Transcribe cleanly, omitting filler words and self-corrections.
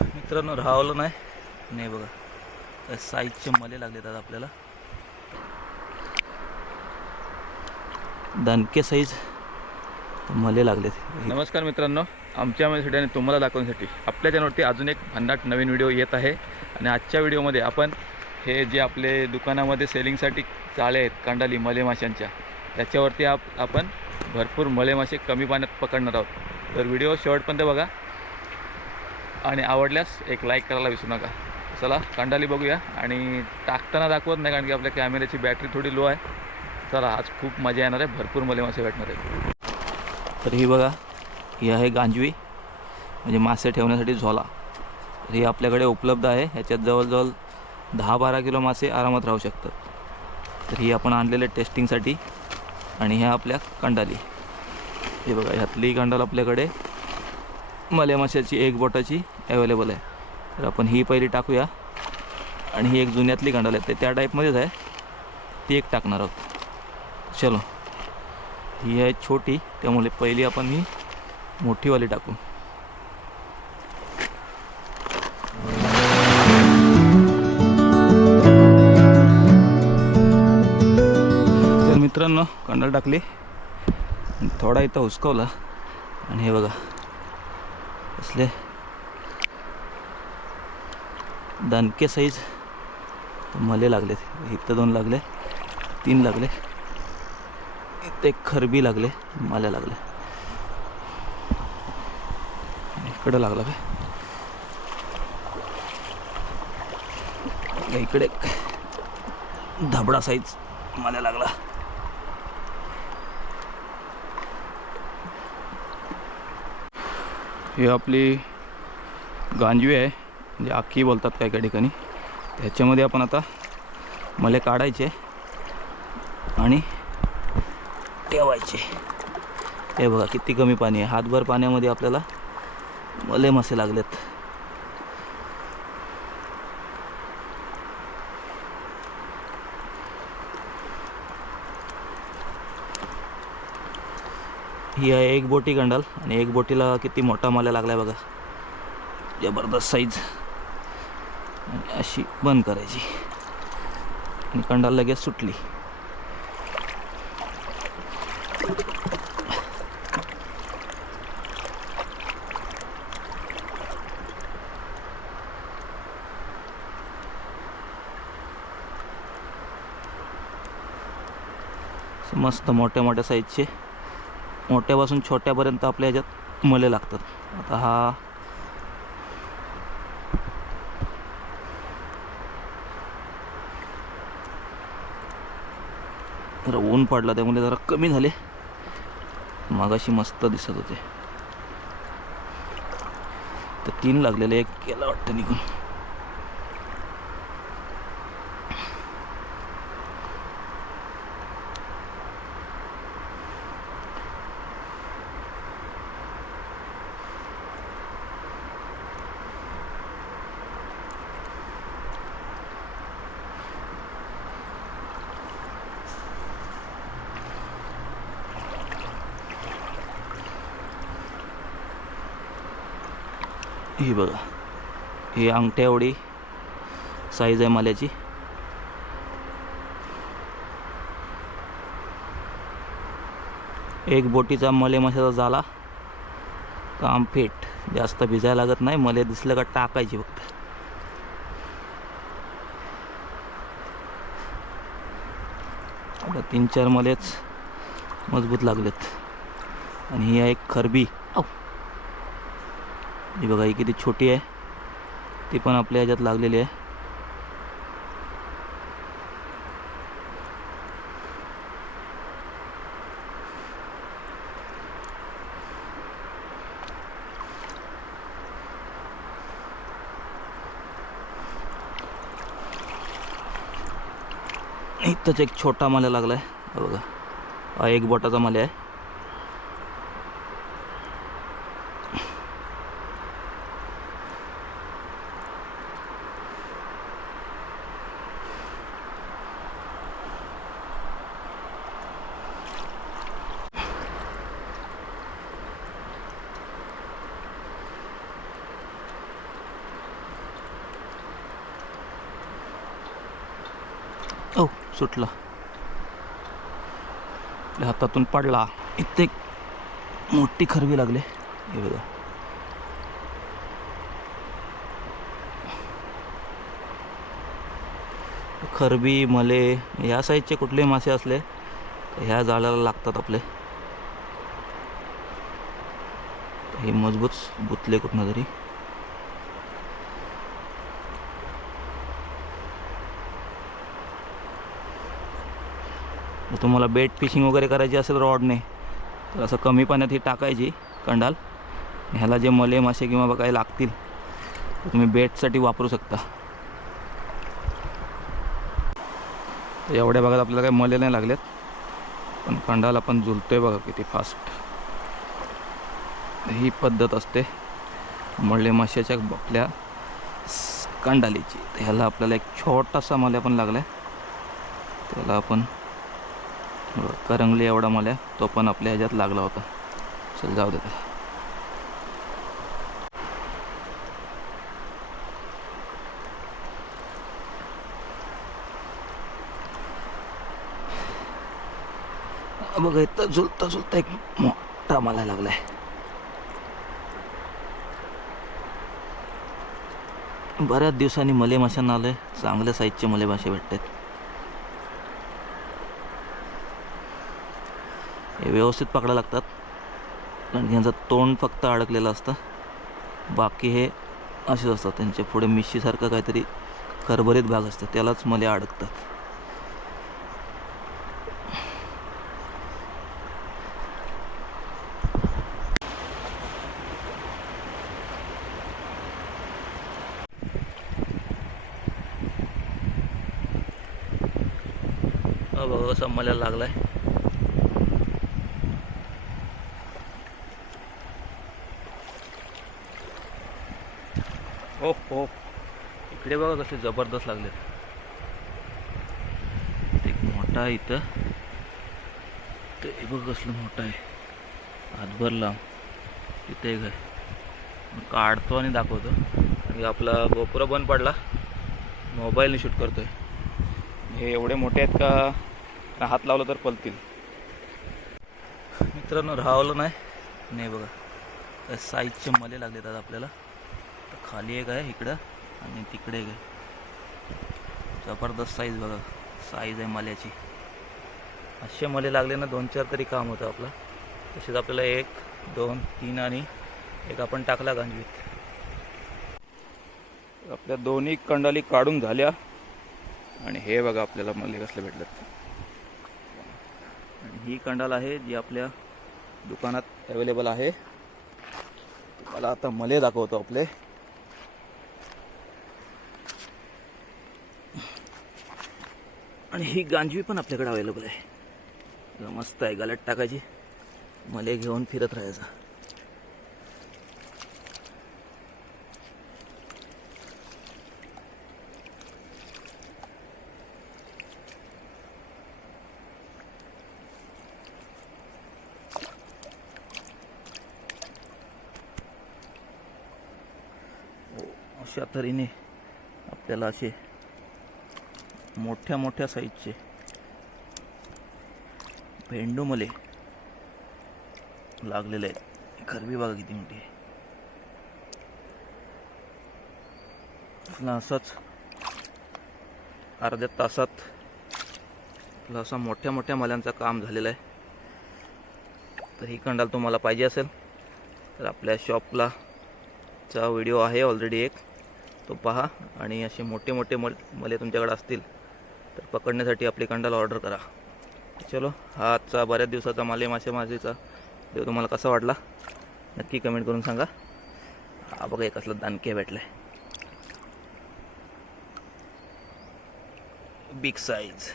मित्रांनो राहावलं नाही बघा, त्या साईजचे मले लागलेत आज आपल्याला, दणके साईज मले लागलेत. नमस्कार मित्रांनो, आमच्या आणि तुम्हाला दाखवण्यासाठी आपल्या चॅनलवरती अजून एक भन्नाट नवीन व्हिडिओ येत आहे. आणि आजच्या व्हिडिओमध्ये आपण हे जे आपले दुकानामध्ये सेलिंगसाठी जाळे आहेत कांडाली मले माशांच्या, त्याच्यावरती आपण भरपूर मले मासे कमी पाण्यात पकडणार आहोत. तर व्हिडिओ शेवटपर्यंत बघा आणि आवडल्यास एक लाईक करायला विसरू नका. चला कांडाली बघूया. आणि टाकताना दाखवत नाही कारण की आपल्या कॅमेऱ्याची बॅटरी थोडी लो आहे. चला आज खूप मजा येणार आहे, भरपूर मले मासे भेटणार आहेत. तर ही बघा, ही आहे गांजवी, म्हणजे मासे ठेवण्यासाठी झोला. तर ही आपल्याकडे उपलब्ध आहे. ह्याच्यात जवळजवळ 10-12 किलो मासे आरामात राहू शकतात. तर ही आपण आणलेले टेस्टिंगसाठी. आणि ह्या आपल्या कंडाली, हे बघा, ह्यातली कंडाल आपल्याकडे मले माशाची 1 बोटाची अवेलेबल आहे. तर आपण ही पहिली टाकूया. आणि ही एक जुन्यातली कंडाल आहे, ते त्या टाईपमध्येच आहे, ती एक टाकणार आहोत. चलो, ही आहे छोटी, त्यामुळे पहिली आपण ही मोठीवाली टाकू. तर मित्रांनो, कंडाल टाकली, थोडा इथं हुसकवला. आणि हे बघा, असले दणके साईज मले लागलेत. इथं 2 लागले, 3 लागले, इथे खरबी लागले, मला लागले, इकडे लागला काय, इकडे धबडा साईज मला लागला. ही आपली गांजवी आहे, म्हणजे आखी बोलतात काही काही ठिकाणी. त्याच्यामध्ये आपण आता मले काढायचे आणि ठेवायचे. हे बघा किती कमी पाणी आहे, हातभर पाण्यामध्ये आपल्याला मले मासे लागलेत. ही आहे 1 बोटी कंडाल, आणि 1 बोटीला किती मोठा मला लागला आहे बघा, जबरदस्त साईज. आणि अशी बंद करायची आणि कंडाल लगेच सुटली. मस्त मोठ्या मोठ्या साईजचे, मोठ्यापासून छोट्यापर्यंत आपल्या ह्याच्यात मले लागतात. आता हा जरा ऊन पडला त्यामुळे जरा कमी झाले, मागाशी मस्त दिसत होते. तर 3 लागलेले, 1 गेला वाटतं निघून. ही बघा, ही अंगठ्या एवढी साईज आहे माल्याची. एक बोटीचा मले माशाचा झाला काम फिट. जास्त भिजायला लागत नाही, मले दिसलं का टाकायची फक्त. आता 3-4 मलेच मजबूत लागलेत. आणि ही आहे एक खरबी. ही बघा, ही किती छोटी आहे, ती पण आपल्या ह्याच्यात लागलेली आहे. इथंच एक छोटा माल्या लागला आहे बघा, हा 1 बोटाचा माल्या आहे. सुटला, आपल्या हातातून पडला. इथे एक मोठी खरबी लागले, हे बघा. खरबी, मले या साईजचे कुठलेही मासे असले ह्या जाळ्याला लागतात आपले. हे मजबूत गुतले कुठनं तरी. जर तुम्हाला बेट फिशिंग वगैरे करायची असेल रॉडने तर असं कमी पाण्यात ही टाकायची कंडाल. ह्याला जे मले मासे किंवा काही लागतील तर तुम्ही बेटसाठी वापरू शकता. एवढ्या भागात आपल्याला काही मले नाही लागलेत, पण कंडाल आपण झुलतोय बघा किती फास्ट. ही पद्धत असते मले माशाच्या आपल्या कंडालीची. ह्याला आपल्याला एक छोटासा मल्या पण लागला आहे, त्याला आपण करंगली एवढा मल्या तो पण आपल्या ह्याच्यात लागला होता. चल जाऊ दे त्याला. बघा इथं झुलता झुलता एक मोठा मला लागलाय. बऱ्याच दिवसांनी मले माशांना आलोय. चांगल्या साईजचे मले मासे भेटतात. हे व्यवस्थित पकडायला लागतात, कारण यांचं तोंड फक्त अडकलेलं असतं, बाकी हे असेच असतात. त्यांच्या पुढे मिशीसारखं काहीतरी खरबरीत भाग असतं, त्यालाच मले अडकतात. बघा कसं मला लागलाय. हो हो, इकडे बघा कसे जबरदस्त लागले. एक मोठा आहे इथं, ते बघ कसलं मोठं आहे, हातभर लांब. इथे एक आहे, काढतो आणि दाखवतो. आणि आपला गोपुरा बंद पडला, मोबाईलने शूट करतोय. हे एवढे मोठे आहेत का हात लावला तर पलतील. मित्रांनो राहावलं नाही बघा काय साईजचे मले लागले आहेत आपल्याला. तर खाली एक आहे इकडं आणि तिकडे एक आहे. जबरदस्त साईज बघा, साईज आहे मल्याची. असे मले लागले ना 2-4 तरी काम होतं आपलं. तसेच आपल्याला 1, 2, 3 आणि एक आपण टाकला गांजवीत. आपल्या दोन्ही कंडाली काढून झाल्या आणि हे बघा आपल्याला मले कसले भेटलेत. आणि ही कंडाल आहे जी आपल्या दुकानात अवेलेबल आहे. मला आता मले दाखवतो आपले. आणि ही गांजवी पण आपल्याकडे अवेलेबल आहे. मस्त आहे, गलत टाकायची, मले घेऊन फिरत राहायचा. अशा तऱ्हेने आपल्याला असे मोठ्या मोठ्या साईजचे भेंडू मले लागलेले आहेत. खरबी बघा किती मोठी आहे. असंच अर्ध्या तासात असा मोठ्या मोठ्या मल्यांचं काम झालेलं आहे. तर ही कंडाल तुम्हाला पाहिजे असेल तर आपल्या शॉपला चा व्हिडिओ आहे ऑलरेडी एक, तो पहा. आणि असे मोठे मोठे मले तुमच्याकडे असतील तर पकडण्यासाठी आपली कंडाल ऑर्डर करा. चलो, हा आजचा बऱ्याच दिवसाचा मासेमारीचा व्हिडिओ तुम्हाला कसा वाटला नक्की कमेंट करून सांगा. हा बघा एक असलं दानके भेटलं आहे, बिग साईज.